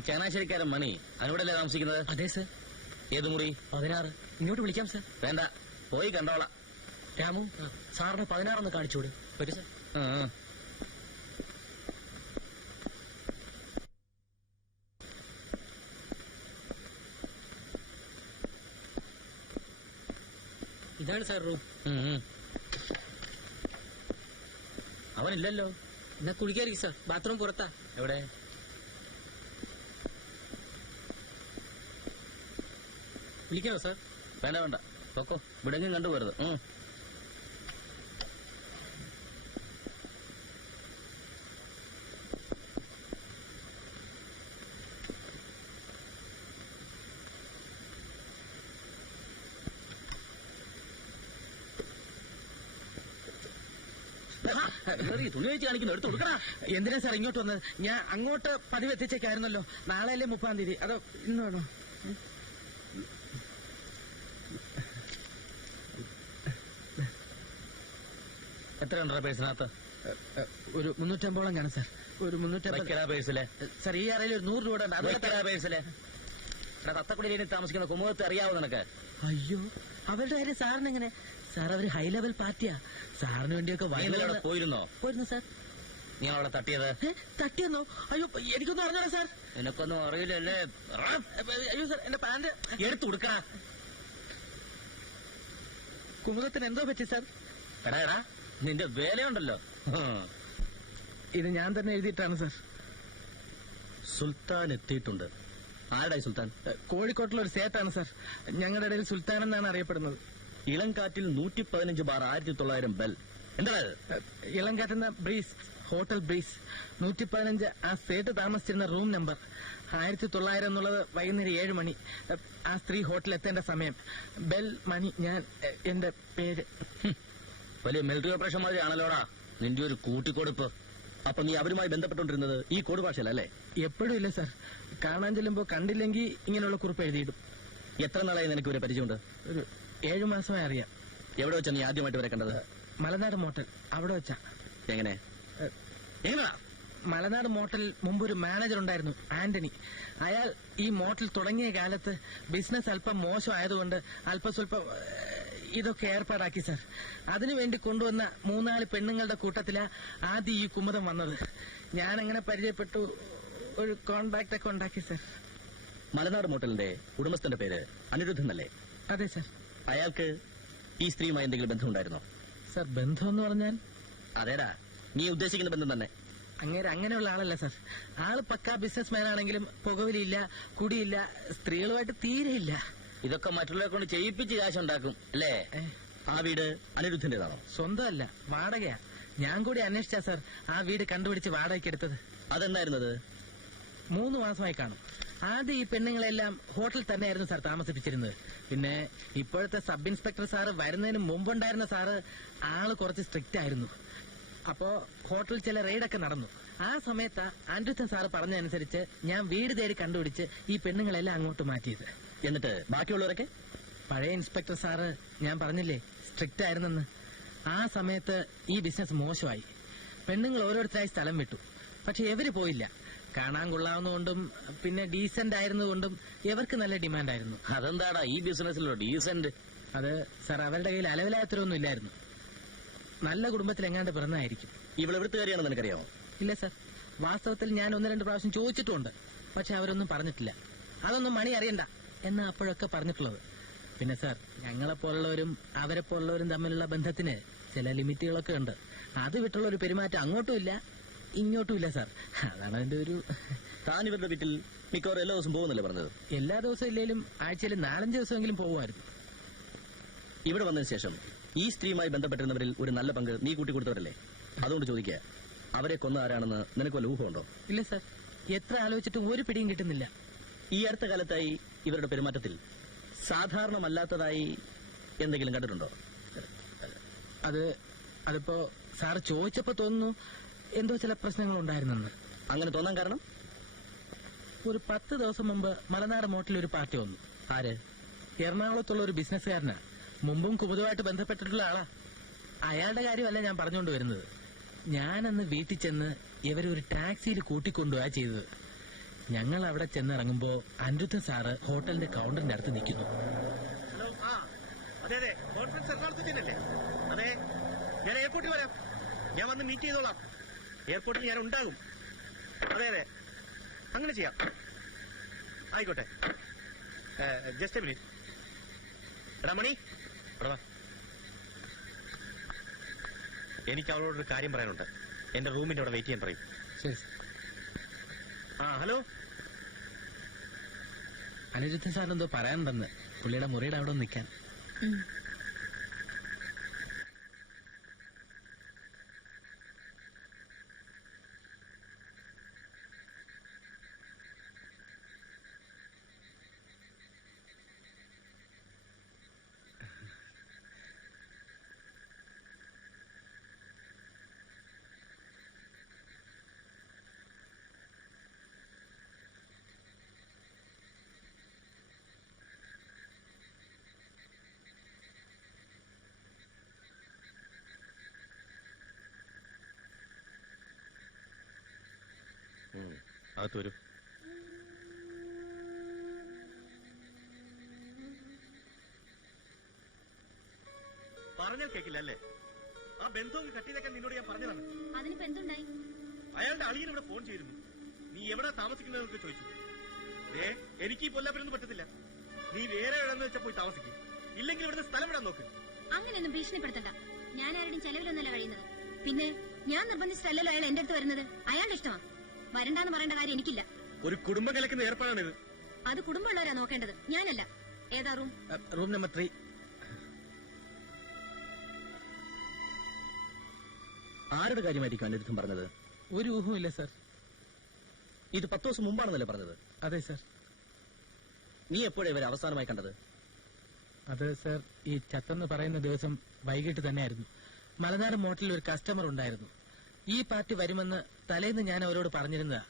ഈ ചങ്ങനാശ്ശേരിക്കാരൻ മണി അതിനോടല്ലേ താമസിക്കുന്നത്? അതെ സർ. ഏത് മുറി? 16. ഇങ്ങോട്ട് വിളിക്കാം സർ. വേണ്ട, പോയി കണ്ടോളാം. രാമു, സാറിന് 16 കാണിച്ചോട്. വരൂ സർ. ഇതാണ് സാർ റൂം. അവനില്ലല്ലോ. എന്നാ കുളിക്കായിരിക്കും സാർ. ബാത്റൂം പുറത്താ. എവിടെ? വിളിക്കാമോ സാർ? വേണ്ട വേണ്ട, പൊക്കോ. ഇവിടെങ്ങും കണ്ടുപോരുത്. തുണി വെച്ച് കാണിക്കുന്നു, എടുത്തു കൊടുക്കണ. എന്തിനാ സാർ ഇങ്ങോട്ട് വന്നത്? ഞാൻ അങ്ങോട്ട് പതിവ് എത്തിച്ചേക്കായിരുന്നല്ലോ. നാളെയല്ലേ 30-ാം തീയതി? അതോ ഇന്ന് വേണോ? എത്ര ഉണ്ടോ പേഴ്സിനകത്ത്? ഒരു 350 കാണും സാർ. ഒരു 350 പേഴ്സിലെ. സാർ ഈ അറയിൽ ഒരു 100 രൂപ ഉണ്ട്. പേഴ്സിലെ തത്തക്കുടിയിൽ താമസിക്കുന്ന കുമുദത്തെ അറിയാവോ നിനക്ക്? അയ്യോ, അവരുടെ കാര്യം സാറിനെങ്ങനെ? സാർ അവര് ഹൈ ലെവൽ പാർട്ടിയാ. സാറിന് വേണ്ടിയൊക്കെ പോയിരുന്നോ? പോയിരുന്നു സാർ. നീ അവളെ തട്ടിയത്? തട്ടിയെന്നോ? അയ്യോ, എനിക്കൊന്നും അറിഞ്ഞോ സാർ? നിനക്കൊന്നും അറിയില്ലല്ലേ? അയ്യോ സാർ, എന്റെ പാന്റ് എടുത്തു കൊടുക്കണ. കുമുദത്തിന് എന്തോ പറ്റി സാർ? എടാ, നിന്റെ വേലയുണ്ടല്ലോ. ഇത് ഞാൻ തന്നെ എഴുതിയിട്ടാണ് സാർ. സുൽത്താൻ എത്തിയിട്ടുണ്ട്. ആരുടായി സുൽത്താൻ? കോഴിക്കോട്ടിലെ ഒരു സേട്ടാണ് സാർ. ഞങ്ങളുടെ ഇടയിൽ സുൽത്താൻ എന്നാണ് അറിയപ്പെടുന്നത്. ഇളംകാറ്റിൽ 115 ബാർ 1900 ബെൽ. എന്താ ഇളംകാറ്റുന്ന ബ്രീസ്, ഹോട്ടൽ ബ്രീസ് 115. ആ സേട്ട് താമസിച്ചിരുന്ന റൂം നമ്പർ 1900 എന്നുള്ളത് വൈകുന്നേരം 7 മണി. ആ സ്ത്രീ ഹോട്ടലിൽ എത്തേണ്ട സമയം. ബെൽ മണി. ഞാൻ എന്റെ പേര്. വലിയ മിലിറ്ററി ഓപ്പറേഷൻ മാതിരി ആണല്ലോടാ നിന്റെ ഒരു കൂട്ടിക്കൊടുപ്പ്. അപ്പൊ നീ അവരുമായി ബന്ധപ്പെട്ടുകൊണ്ടിരുന്നത് ഈ കോഡ് ഭാഷയിലല്ലേ? എപ്പോഴും ഇല്ല സാർ. കാണാൻ ചെല്ലുമ്പോ കണ്ടില്ലെങ്കിൽ ഇങ്ങനെയുള്ള കുറിപ്പ് എഴുതിയിടും. എത്ര നാളായി നിനക്ക് ഇവരെ പരിചയമുണ്ട്? ഒരു 7 മാസമായി അറിയാം. എവിടെ വെച്ചാ നീ ആദ്യമായിട്ട് ഇവരെ കണ്ടത്? മലനാട് മോട്ടൽ. അവിടെ വെച്ചാ. എങ്ങനെയാ? മലനാട് മോട്ടലിൽ മുമ്പൊരു മാനേജർ ഉണ്ടായിരുന്നു, ആന്റണി. അയാൾ ഈ മോട്ടൽ തുടങ്ങിയ കാലത്ത് ബിസിനസ് അല്പം മോശമായതുകൊണ്ട് അല്പസ്വല്പം ഇതൊക്കെ ഏർപ്പാടാക്കി സാർ. അതിനുവേണ്ടി കൊണ്ടുവന്ന 3-4 പെണ്ണുങ്ങളുടെ കൂട്ടത്തിലാ ആദ്യം ഈ കുമുദം വന്നത്. ഞാൻ അങ്ങനെ പരിചയപ്പെട്ടു, ഒരു കോൺടാക്ട് ഒക്കെ ഉണ്ടാക്കി സാർ. മലനാട് മോട്ടലിന്റെ ഉടമസ്ഥന്റെ പേര് അനിരുദ്ധൻ അല്ലേ? അതെ സാർ. അയാൾക്ക് ഈ സ്ത്രീയുമായി എന്തെങ്കിലും ബന്ധമുണ്ടായിരുന്നോ? സാർ, ബന്ധം എന്ന് പറഞ്ഞാൽ? അതേടാ, നീ ഉദ്ദേശിക്കുന്ന ബന്ധം തന്നെ. അങ്ങനെയുള്ള ആളല്ല സാർ. ആള് പക്കാ ബിസിനസ്മാൻ ആണെങ്കിലും പുകവലിയില്ല, കുടിയില്ല, സ്ത്രീകളുമായിട്ട് തീരെയില്ല. ഇതൊക്കെ മറ്റുള്ളവരെ കൊണ്ട് ചെയ്യിപ്പിച്ച് കാശുണ്ടാക്കും അല്ലേ? ആ വീട് അനിരുദ്ധന്റേതാണോ? സ്വന്തമല്ല, വാടകയാ. ഞാൻ കൂടി അന്വേഷിച്ചാ സാർ ആ വീട് കണ്ടുപിടിച്ച് വാടകയ്ക്ക് എടുത്തത്. അതെന്തായിരുന്നത്? 3 മാസമായി കാണും. ആദ്യം ഈ പെണ്ണുങ്ങളെല്ലാം ഹോട്ടലിൽ തന്നെയായിരുന്നു സാർ താമസിപ്പിച്ചിരുന്നത്. പിന്നെ ഇപ്പോഴത്തെ സബ് ഇൻസ്പെക്ടർ സാറ് വരുന്നതിന് മുമ്പുണ്ടായിരുന്ന സാറ് ആള് കുറച്ച് സ്ട്രിക്റ്റ് ആയിരുന്നു. അപ്പോ ഹോട്ടലിൽ ചില റെയ്ഡൊക്കെ നടന്നു. ആ സമയത്ത് അനിരുദ്ധൻ സാറ് പറഞ്ഞതനുസരിച്ച് ഞാൻ വീട് തേടി കണ്ടുപിടിച്ച് ഈ പെണ്ണുങ്ങളെല്ലാം അങ്ങോട്ട് മാറ്റിയത്. എന്നിട്ട് ബാക്കിയുള്ളവരൊക്കെ? പഴയ ഇൻസ്പെക്ടർ സാറ് ഞാൻ പറഞ്ഞില്ലേ സ്ട്രിക്റ്റ് ആയിരുന്നെന്ന്. ആ സമയത്ത് ഈ ബിസിനസ് മോശമായി. പെണ്ണുങ്ങൾ ഓരോരുത്തരായി സ്ഥലം വിട്ടു. പക്ഷെ എവര് പോയില്ല. കാണാൻ കൊള്ളാവുന്നതുകൊണ്ടും പിന്നെ ഡീസന്റ് ആയിരുന്നതുകൊണ്ടും ഇവർക്ക് നല്ല ഡിമാൻഡായിരുന്നു. അതെന്താടാ ഈ ബിസിനസ്സിലോ ഡീസന്റ്? അത് സാർ അവരുടെ കയ്യിൽ അലവിലായത്രയൊന്നും ഇല്ലായിരുന്നു. നല്ല കുടുംബത്തിൽ എങ്ങാണ്ട് പിറന്നായിരിക്കും. ഇവളെവിടുത്തെ കാര്യമാണെന്ന് നിനക്കറിയാമോ? ഇല്ല സാർ. വാസ്തവത്തിൽ ഞാൻ 1-2 പ്രാവശ്യം ചോദിച്ചിട്ടുണ്ട്. പക്ഷെ അവരൊന്നും പറഞ്ഞിട്ടില്ല. അതൊന്നും മണി അറിയണ്ട എന്ന് അപ്പോഴൊക്കെ പറഞ്ഞിട്ടുള്ളത്. പിന്നെ സാർ, ഞങ്ങളെപ്പോലുള്ളവരും അവരെ പോലുള്ളവരും തമ്മിലുള്ള ബന്ധത്തിന് ചില ലിമിറ്റുകളൊക്കെ ഉണ്ട്. അത് വിട്ടുള്ള ഒരു പെരുമാറ്റം അങ്ങോട്ടും ഇല്ല ഇങ്ങോട്ടും ഇല്ല സാർ. അതാണ് അതിന്റെ ഒരു. താൻ ഇവരുടെ വീട്ടിൽ മിക്കവാറും എല്ലാ ദിവസവും പോകുന്നല്ലേ പറഞ്ഞത്? എല്ലാ ദിവസവും ഇല്ലെങ്കിലും ആഴ്ചയിൽ 4-5 ദിവസമെങ്കിലും പോകുമായിരുന്നു. ഇവിടെ വന്നതിന് ശേഷം ഈ സ്ത്രീയുമായി ബന്ധപ്പെട്ടിരുന്നവരിൽ ഒരു നല്ല പങ്ക് നീ കൂട്ടിക്കൊടുത്തവരല്ലേ? അതുകൊണ്ട് ചോദിക്കുക, അവരെ കൊന്ന ആരാണെന്ന് നിനക്ക് വല്ല ഊഹമുണ്ടോ? ഇല്ല സാർ. എത്ര ആലോചിച്ചിട്ടും ഒരു പിടിയും കിട്ടുന്നില്ല. ഈ അടുത്ത കാലത്തായി ഇവരുടെ പെരുമാറ്റത്തിൽ സാധാരണമല്ലാത്തതായി എന്തെങ്കിലും കണ്ടിട്ടുണ്ടോ? അതിപ്പോ സാറ് ചോദിച്ചപ്പോ തോന്നുന്നു എന്തോ ചില പ്രശ്നങ്ങൾ ഉണ്ടായിരുന്നെന്ന്. അങ്ങനെ തോന്നാൻ കാരണം? ഒരു 10 ദിവസം മുമ്പ് മലനാട് മോട്ടിൽ ഒരു പാർട്ടി വന്നു. ആര്? എറണാകുളത്തുള്ള ഒരു ബിസിനസ്സുകാരനാ. മുമ്പും കുമുദുമായിട്ട് ബന്ധപ്പെട്ടിട്ടുള്ള ആളാ. അയാളുടെ കാര്യമല്ല ഞാൻ പറഞ്ഞുകൊണ്ട് വരുന്നത്. ഞാനന്ന് വീട്ടിൽ ചെന്ന് ഇവരൊരു ടാക്സിയിൽ കൂട്ടിക്കൊണ്ടുപോയാ ചെയ്തത്. ഞങ്ങൾ അവിടെ ചെന്നിറങ്ങുമ്പോ അനിരുദ്ധൻ സാറ് ഹോട്ടലിന്റെ കൗണ്ടറിന്റെ അടുത്ത് നിൽക്കുന്നു. ഹലോ, അതെ അതെ, കോൺഫറൻസ് എറണാകുളത്ത് തന്നെയല്ലേ? അതെ, ഞാൻ എയർപോർട്ടിൽ വരാം. ഞാൻ വന്ന് മീറ്റ് ചെയ്തോളാം. എയർപോർട്ടിൽ ഞാൻ ഉണ്ടാകും. അതെ അതെ, അങ്ങനെ ചെയ്യാം. ആയിക്കോട്ടെ. Just A minute. എടാ മണി, എടാ വാ. എനിക്ക് അവളോടൊരു കാര്യം പറയാനുണ്ട്. എന്റെ റൂമിന്റെ അവിടെ വെയിറ്റ് ചെയ്യാൻ പറയും. ശരി. ഹലോ. അനിരുദ്ധൻ സാറിനെന്തോ പറയാനുണ്ടെന്ന്. പുള്ളിയുടെ മുറിയുടെ അവിടെ നിൽക്കാൻ. അകത്ത് വരൂ. പറഞ്ഞാൽ കേക്കില്ല അല്ലേ? ആ ബന്ധവും കട്ട് ചെയ്തേക്കാൻ നിന്നോട് ഞാൻ പറഞ്ഞതാണ്. അതിനിപ്പോ എന്തുണ്ടായി? അയാളുടെ അളിയൻ ഇവിടെ ഫോൺ ചെയ്തിരുന്നു. നീ എവിടെ താമസിക്കുന്നതെന്നൊക്കെ ചോദിച്ചു. എനിക്ക് ഈ പൊല്ലാപ്പനൊന്നും പറ്റത്തില്ല. നീ വേറെ എവിടെന്ന് വെച്ചാൽ പോയി താമസിക്കും. ഇല്ലെങ്കിൽ ഇവിടുന്ന് സ്ഥലം വിടാൻ നോക്ക്. അങ്ങനെയൊന്നും ഭീഷണിപ്പെടുത്തണ്ട. ഞാൻ ആരുടെയും ചെലവിലൊന്നല്ല കഴിയുന്നത്. പിന്നെ ഞാൻ നിർബന്ധിച്ചിട്ടല്ലല്ലോ അയാൾ എന്റെ അടുത്ത് വരുന്നത്. അയാളുടെ ഇഷ്ടമാണ്. വരണ്ടാന്ന് പറയേണ്ട കാര്യം എനിക്കില്ല. ഒരു കുടുംബം കലക്കുന്ന ഏർപ്പാടാണിത്. അത് കുടുംബമുള്ളവരാ നോക്കേണ്ടത്, ഞാനല്ല. ഏതാ റൂം? Room number 3. ആരുടെ കാര്യമായിരിക്കും അനിരുദ്ധം പറഞ്ഞത്? ഒരു ഊഹവും ഇല്ല സാർ. ഇത് 10 ദിവസം മുമ്പാണെന്നല്ലേ പറഞ്ഞത്? അതെ സാർ. നീ എപ്പോഴാണ് ഇവരെ അവസാനമായി കണ്ടത്? അത് സാർ, ഈ ചത്തെന്ന് പറയുന്ന ദിവസം വൈകിട്ട് തന്നെയായിരുന്നു. മലനാട് മോട്ടലിൽ ഒരു കസ്റ്റമർ ഉണ്ടായിരുന്നു. ഈ പാർട്ടി വരുമെന്ന് തലേന്ന് ഞാൻ അവരോട് പറഞ്ഞിരുന്നതാ.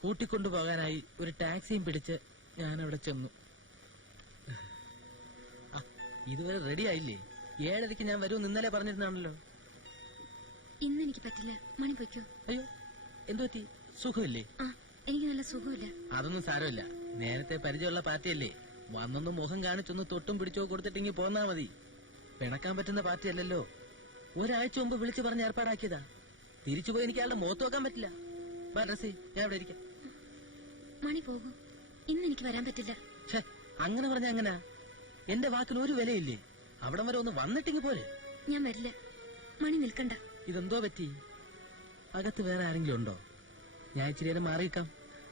കൂട്ടിക്കൊണ്ടുപോകാനായി ഒരു ടാക്സിയും പിടിച്ച് ഞാൻ അവിടെ ചെന്നു. ഇതുവരെ റെഡി ആയില്ലേ? 7:30 ഞാൻ വരുമെന്ന് ഇന്നലെ പറഞ്ഞിരുന്നാണല്ലോ. ഇന്ന് എനിക്ക് പറ്റില്ല. മണി പൊയ്ക്കോ. അയ്യോ, എന്തു പറ്റി? സുഖമില്ലേ? എനിക്ക് നല്ല സുഖമില്ല. അതൊന്നും സാരമില്ല. നേരത്തെ പരിചയമുള്ള പാർട്ടിയല്ലേ. വന്നൊന്ന് മുഖം കാണിച്ചൊന്ന് തൊട്ടും പിടിച്ചോ കൊടുത്തിട്ടെങ്കിൽ പോന്നാ മതി. പിണക്കാൻ പറ്റുന്ന പാർട്ടിയല്ലല്ലോ. ഒരാഴ്ച മുമ്പ് വിളിച്ചു പറഞ്ഞ് ഏർപ്പാടാക്കിയതാ. തിരിച്ചുപോയി എനിക്ക് അയാളുടെ മുഖത്ത് നോക്കാൻ പറ്റില്ല. ഡ്രസ്സി, ഞാൻ ഇവിടെ ഇരിക്കാം. മണി പോകും. ഇന്ന് എനിക്ക് വരാൻ പറ്റില്ല. അങ്ങനെ പറഞ്ഞ എങ്ങനാ? എന്റെ വാക്കിന് ഒരു വിലയില്ലേ? അവിടം വരെ ഒന്ന് വന്നിട്ടെങ്കിൽ പോലെ. ഞാൻ വരില്ല. മണി നിൽക്കണ്ട. ഇതെന്തോ പറ്റി? അകത്ത് വേറെ ആരെങ്കിലും ഉണ്ടോ? ഞാൻ ഇച്ചിരി നേരം മാറിയിക്കാം.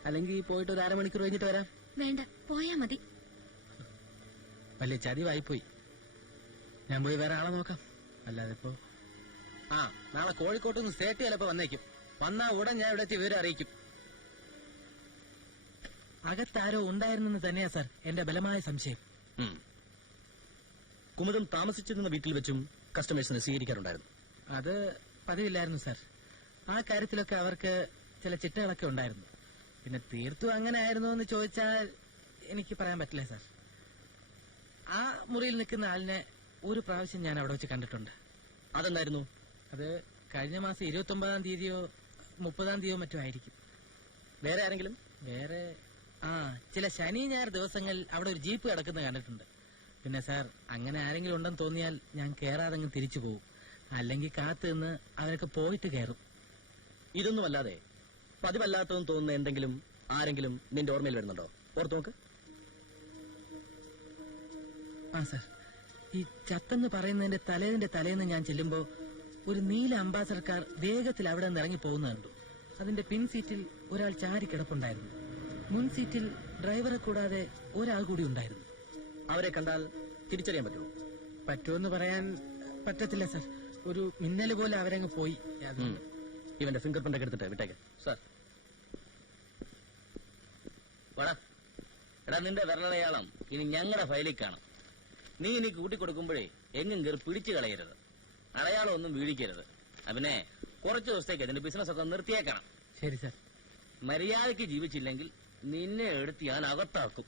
അല്ലെങ്കിൽ പോയിട്ട് ഒരു 1/2 മണിക്കൂർ കഴിഞ്ഞിട്ട് വരാം. വേണ്ട, പോയാ മതി. വലിയ ചതിവായിപ്പോയി. ഞാൻ പോയി വേറെ ആളെ നോക്കാം. അല്ലാതെ ഇപ്പോ നാളെ കോഴിക്കോട്ട് നിന്ന് സേട്ട് ചിലപ്പോ വന്നേക്കും. വന്നാ ഉടൻ ഞാൻ ഇവിടെ എത്തി വിവരം അറിയിക്കും. അകത്താരോ ഉണ്ടായിരുന്നെന്ന് തന്നെയാ സാർ എന്റെ ബലമായ സംശയം. കുമുദം താമസിച്ചിരുന്ന വീട്ടിൽ വെച്ചും കസ്റ്റമേഴ്സിനെ സ്വീകരിക്കാറുണ്ടായിരുന്നു? അത് പതിവില്ലായിരുന്നു സാർ. ആ കാര്യത്തിലൊക്കെ അവർക്ക് ചില ചിട്ടകളൊക്കെ ഉണ്ടായിരുന്നു. പിന്നെ തീർത്തും അങ്ങനെ ആയിരുന്നു എന്ന് ചോദിച്ചാൽ എനിക്ക് പറയാൻ പറ്റില്ല സാർ. ആ മുറിയിൽ നിൽക്കുന്ന ആളിനെ ഒരു പ്രാവശ്യം ഞാൻ അവിടെ വെച്ച് കണ്ടിട്ടുണ്ട്. അതെന്തായിരുന്നു? അത് കഴിഞ്ഞ മാസം 29-ാം തീയതിയോ 30-ാം തീയതിയോ മറ്റോ ആയിരിക്കും. വേറെ ആരെങ്കിലും? വേറെ ചില ശനി ഞായർ ദിവസങ്ങളിൽ അവിടെ ഒരു ജീപ്പ് കിടക്കുന്നത് കണ്ടിട്ടുണ്ട്. പിന്നെ സാർ, അങ്ങനെ ആരെങ്കിലും ഉണ്ടെന്ന് തോന്നിയാൽ ഞാൻ കയറാതെങ്ങ് തിരിച്ചു പോകും. അല്ലെങ്കിൽ കാത്തു നിന്ന് അവരൊക്കെ പോയിട്ട് കയറും. ഇതൊന്നും അല്ലാതെ പതിവല്ലാത്തതെന്ന് തോന്നുന്ന എന്തെങ്കിലും ആരെങ്കിലും നിന്റെ ഓർമ്മയിൽ വരുന്നുണ്ടോ? ഓർത്തു നോക്ക്. സാർ, ഈ ചത്തെന്ന് പറയുന്നതിന്റെ തലേന്ന് ഞാൻ ചെല്ലുമ്പോ ഒരു നീല അംബാസഡർ കാർ വേഗത്തിൽ അവിടെ നിന്ന് ഇറങ്ങി പോകുന്ന കണ്ടു. അതിന്റെ പിൻ സീറ്റിൽ ഒരാൾ ചാരി കിടപ്പുണ്ടായിരുന്നു. മുൻ സീറ്റിൽ ഡ്രൈവറെ കൂടാതെ ഒരാൾ കൂടി ഉണ്ടായിരുന്നു. അവരെ കണ്ടാൽ തിരിച്ചറിയാൻ പറ്റുമോ? പറ്റുമെന്ന് പറയാൻ പറ്റത്തില്ല സാർ. ഒരു മിന്നല് പോലെ അവരങ്ങ് പോയി. ഇവന്റെ ഫിംഗർ പ്രിന്റ് ഒക്കെ എടുത്തിട്ട് വിട്ടേക്ക്. സാർ, എടാ, നിന്റെ വിരലടയാളം ഇനി ഞങ്ങളുടെ ഫയലിൽ കാണും. നീ ഇനി കൂട്ടിക്കൊടുക്കുമ്പോഴേ എങ്ങും കയറി പിടിച്ചു കളയരുത്. അടയാളം ഒന്നും വീഴിക്കരുത്. പിന്നെ കുറച്ചു ദിവസത്തേക്ക് അതിന്റെ ബിസിനസ് ഒക്കെ നിർത്തിയേക്കണം. ശരി സാർ. മര്യാദയ്ക്ക് ജീവിച്ചില്ലെങ്കിൽ നിന്നെ എടുത്ത് ഞാൻ അകത്താക്കും.